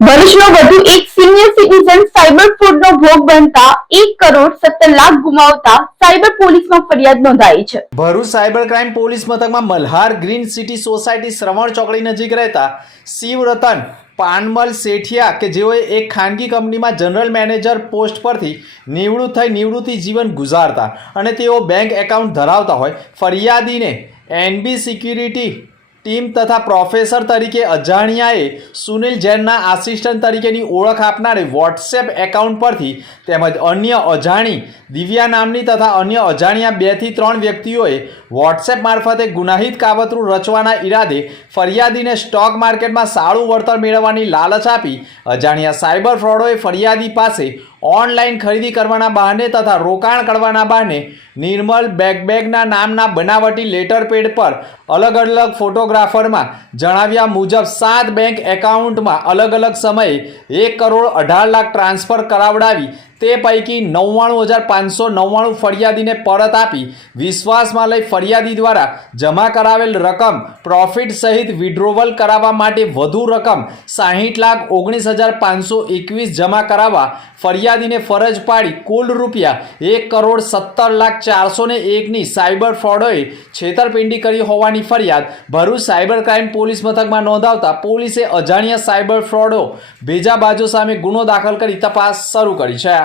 ભરૂચનો વધુ એક senior citizen cyber ફ્રોડનો ભોગ બનતા 1,17,00,000 ગુમાવતા સાયબર પોલીસમાં ફરિયાદ નોંધાઈ છે। ભરૂચ સાયબર ક્રાઇમ પોલીસ મથકમાં મલ્હાર ગ્રીન સિટી સોસાયટી શ્રવણ ચોકડી નજીક રહેતા શિવરતન પાનમલ શેઠિયા કે જેઓએ એક ખાનગી કંપનીમાં જનરલ મેનેજર પોસ્ટ પરથી નિવૃત્ત થઈ નિવૃત્તિ જીવન ગુજારતા અને તેઓ બેંક એકાઉન્ટ ધરાવતા હોય ફરિયાદીને એનબી સિક્યુરિટી ટીમ તથા પ્રોફેસર તરીકે અજાણ્યાએ સુનિલ જૈનના આસિસ્ટન્ટ તરીકેની ઓળખ આપનારે વોટ્સએપ એકાઉન્ટ પરથી તેમજ અન્ય અજાણી દિવ્યા નામની તથા અન્ય અજાણ્યા 2 થી 3 વ્યક્તિઓએ વોટ્સએપ મારફતે ગુનાહિત કાવતરું રચવાના ઈરાદે ફરિયાદીને સ્ટોક માર્કેટમાં સારું વળતર મેળવવાની લાલચ આપી અજાણ્યા સાયબર ફ્રોડોએ ફરિયાદી પાસે ઓનલાઈન ખરીદી કરવાના બહાને તથા રોકાણ કરવાના બહાને નિર્મલ બેગના નામના બનાવટી લેટર પેડ પર અલગ અલગ ફોટોગ્રાફરમાં જણાવ્યા મુજબ 7 બેંક એકાઉન્ટમાં અલગ અલગ સમયે 1,18,00,000 ટ્રાન્સફર કરાવડાવી તે પૈકી 99,599 ફરિયાદીને પરત આપી વિશ્વાસમાં લઈ ફરિયાદી દ્વારા જમા કરાવેલ રકમ પ્રોફિટ સહિત વિડ્રોવલ કરાવવા માટે વધુ રકમ 60,19,521 જમા કરાવવા ફરિયાદીને ફરજ પાડી કુલ રૂપિયા 1,17,04,01ની સાયબર ફ્રોડોએ છેતરપિંડી કરી હોવાની ફરિયાદ ભરૂચ સાયબર ક્રાઇમ પોલીસ મથકમાં નોંધાવતા પોલીસે અજાણ્યા સાયબર ફ્રોડો ભેજા બાજો સામે ગુનો દાખલ કરી તપાસ શરૂ કરી છે।